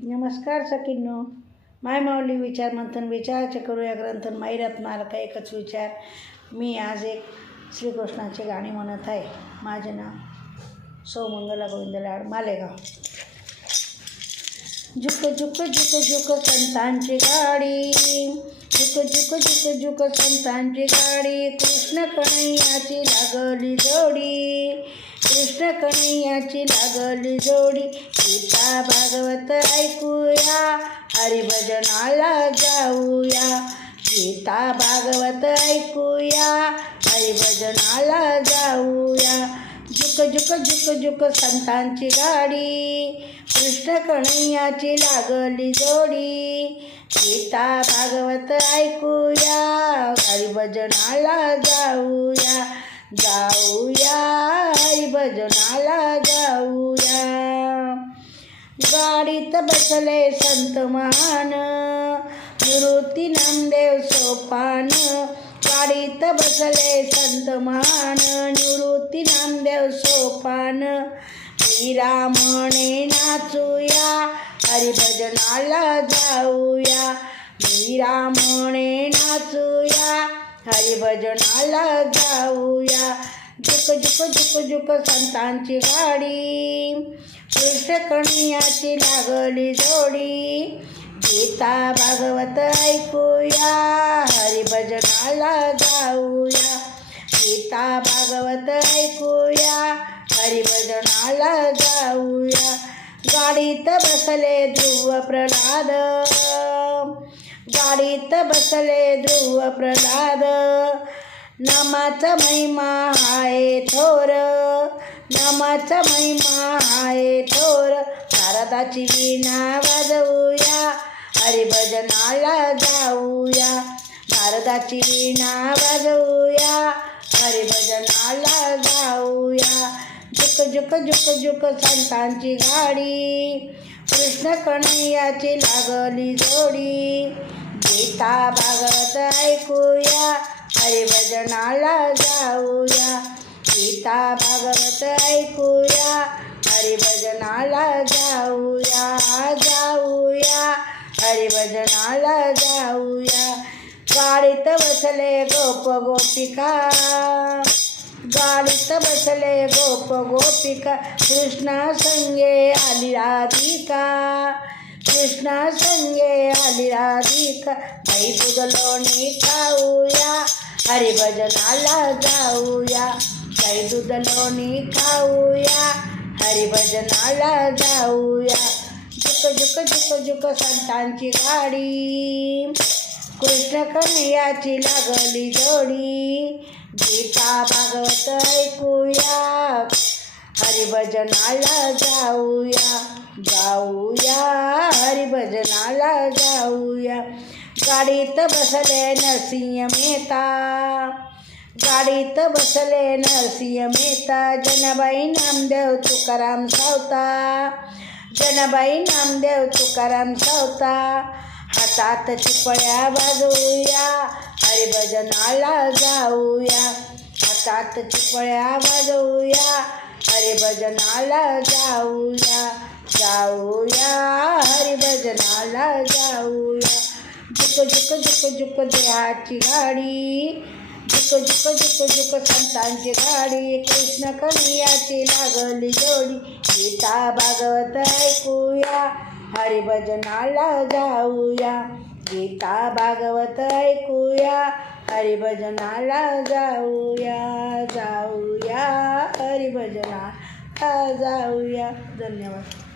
नमस्कार सखींनो. माय माऊली विचार मंथन विचाराचे करूया ग्रंथन माहिरात मालका का एकच विचार. मी आज एक श्रीकृष्णाची गाणी म्हणत आहे. माझे नाव सौमंगला गोविंद लाड मालेगाव. झुक झुक झुक झुक संतांची गाडी. झुक झुक झुक झुक संतांची गाडी. कृष्ण कन्हैयाची लागली जोडी. कृष्ण कन्हैयाची लागली जोडी. गीता भागवत ऐकूया. हरिभजनाला जाऊया. गीता भागवत ऐकूया. हरिभजनाला जाऊया. झुक झुक झुक झुक संतांची गाडी. कृष्ण कन्हैयाची लागली जोडी. गीता भागवत ऐकूया. हरिभजनाला जाऊया. जाऊया हरिभजनाला जाऊया. गाडीत बसले संत महान निवृत्ती नामदेव सोपान. गाडीत बसले संत महान निवृत्ती नामदेव सोपान. मीरा म्हणे नाचूया हरिभजनाला जाऊया. मीरा म्हणे नाचू हरिभजनाला जाऊया. झुक झुक झुक झुक संतांची गाडी. कृष्ण लागली जोडी. गीता भागवत ऐकूया. हरिभजनाला जाऊया. गीता भागवत ऐकूया. हरिभजनाला जाऊया. गाडीत बसले ध्रुव प्रल्हाद. गाडीत बसले ध्रुव प्रल्हाद. नामाचा महिमा आहे थोर. नामाचा महिमा आहे थोर. भारताची वीणा वाजवूया. हरिभजनाला जाऊया. नारदाची वीणा वाजवूया. हरिभजनाला जाऊया. झुक झुक झुक झुक संतांची गाडी. कृष्ण कन्हैयाची लागली जोडी. गीता भागवत ऐकूया. हरिभजनाला जाऊया. गीता भागवत ऐकूया. हरिभजनाला जाऊया. जाऊया. हरिभजनाला जाऊया. गाडीत बसले गोप गोपिका. गाडीत बसले गोप गोपिका. कृष्णा संगे आली राधिका. कृष्णा संगे आली राधिका बाई दुधलोणी खाऊया. हरिभजनाला जाऊया. गाई दूध लोणी खाऊया. हरिभजनाला जाऊया. झुक झुक झुक झुक संतांची गाडी. कृष्ण कन्हैयाची लागली जोडी. गीता भागवत ऐकूया. हरिभजनाला जाऊया जाऊया हरिभजनाला जाऊया. गाडीत बसले नरसिंह मेहता गाडीत बसले नरसिंह मेहता जनबाई नामदेव तुकाराम सावता जनबाई नामदेव तुकाराम सावता. हातात चिपळ्या वाजवूया हरिभजनाला जाऊया. हातात चिपळ्या वाजवूया हरिभजनाला जाऊया जाऊया हरिभजनाला जाऊया. झुक झुक झुक झुक देहाची गाडी झुक झुक झुक झुक संतांची गाडी कृष्ण कन्हैयाची लागली जोडी गीता भागवत ऐकूया. हरिभजनाला जाऊया गीता भागवत ऐकूया. हरिभजनाला जाऊया जाऊया हरिभजनाला जाऊया. धन्यवाद.